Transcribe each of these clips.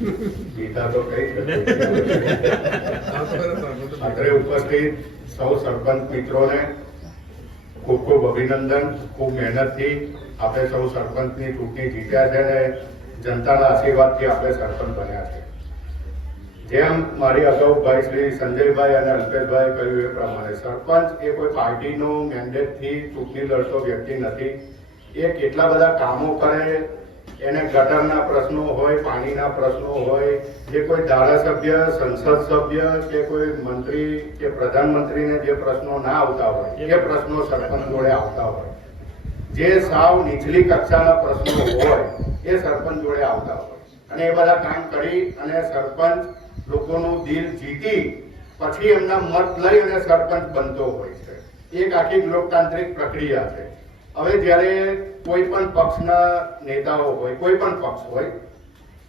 ગીતા તો કઈ અત્રે ઉપસ્થિત સૌ સરપંચ મિત્રોને ખૂબ ખૂબ અભિનંદન ખૂબ મહેનતથી આપણે સૌ સરપંચની ચૂંટણી જીત્યા છે અને જનતાના આશીર્વાદથી આપણે સરપંચ બન્યા છે. જેમ મારી અગાઉ ભાઈ શ્રી સંજયભાઈ અને અલ્પેશભાઈ કહ્યું એ પ્રમાણે સરપંચ એ કોઈ પાર્ટીનું મેન્ડેટથી ચૂંટણી લડતો વ્યક્તિ નથી. એ કેટલા બધા કામો કરે એને ગટરના પ્રશ્નો હોય, પાણીના પ્રશ્નો હોય, જે કોઈ ધારાસભ્ય, સંસદ સભ્ય કે કોઈ મંત્રી કે પ્રધાનમંત્રીને જે પ્રશ્નો ના આવતા હોય, એ પ્રશ્નો સરપંચ જોડે આવતા હોય. જે સાવ નીચલી કક્ષાના પ્રશ્નો હોય, એ સરપંચ જોડે આવતા હોય. અને એ બધા કામ કરી અને સરપંચ લોકોનું દિલ જીતી, પછી એમના મત લઈ અને સરપંચ બનતો હોય છે. એક આખી લોકતાંત્રિક પ્રક્રિયા છે. હવે જ્યારે કોઈ પણ પક્ષના નેતાઓ હોય, કોઈ પણ પક્ષ હોય,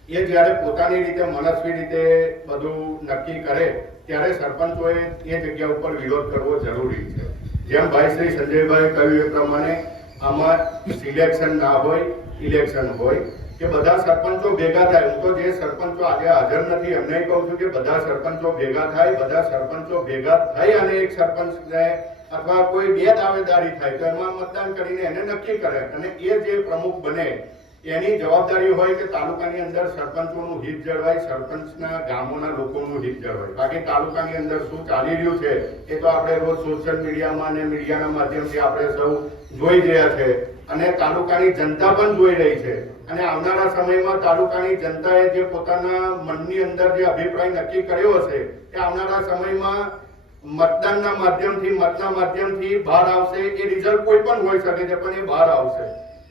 એ જ્યારે પોતાની રીતે મનસ્વી રીતે બધું નક્કી કરે, ત્યારે સરપંચોએ એ જગ્યા ઉપર વિરોધ કરવો જરૂરી છે. જેમ ભાઈ શ્રી સંજયભાઈ કહ્યું એ પ્રમાણે, આમાં સિલેક્શન ના હોય ઇલેક્શન હોય, કે બધા સરપંચો ભેગા થાય. હું તો જે સરપંચો આજે હાજર નથી, એમને કહું છું કે બધા સરપંચો ભેગા થાય, બધા સરપંચો ભેગા થઈ અને એક સરપંચને અથવા કોઈ બે દાવેદારી થાય તો એમાં મતદાન કરીને એને નક્કી કરે અને એ જે પ્રમુખ બને, એની જવાબદારી હોય કે તાલુકાની અંદર સરપંચોનું હિત જળવાય, સરપંચના ગામોના લોકોનું હિત જળવાય. બાકી તાલુકાની અંદર શું ચાલી રહ્યું છે, એ તો આપણે રોજ સોશિયલ મીડિયામાં અને મીડિયાના માધ્યમથી આપણે સૌ જોઈ રહ્યા છે. અને તાલુકાની જનતા પણ જોઈ રહી છે. અને આવનારા સમયમાં તાલુકાની જનતાએ જે પોતાના મનની અંદર જે અભિપ્રાય નક્કી કર્યો હશે, એ આવનારા સમયમાં મતદાનના માધ્યમથી, મતના માધ્યમથી બહાર આવશે. એ રિઝલ્ટ કોઈ પણ હોઈ શકે છે, પણ એ બહાર આવશે.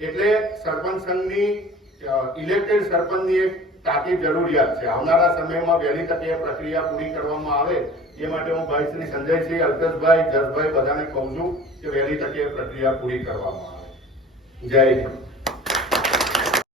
એટલે સરપંચ સંઘની ઇલેક્ટેડ સરપંચની એક તાકીદ જરૂરિયાત છે. આવનારા સમયમાં વહેલી તકે પ્રક્રિયા પૂરી કરવામાં આવે, એ માટે હું ભાઈ શ્રી સંજયસિંહ અલ્પેશભાઈ જસભાઈ બધાને કહું છું કે વહેલી તકે પ્રક્રિયા પૂરી કરવામાં આવે. જય હિન્દ.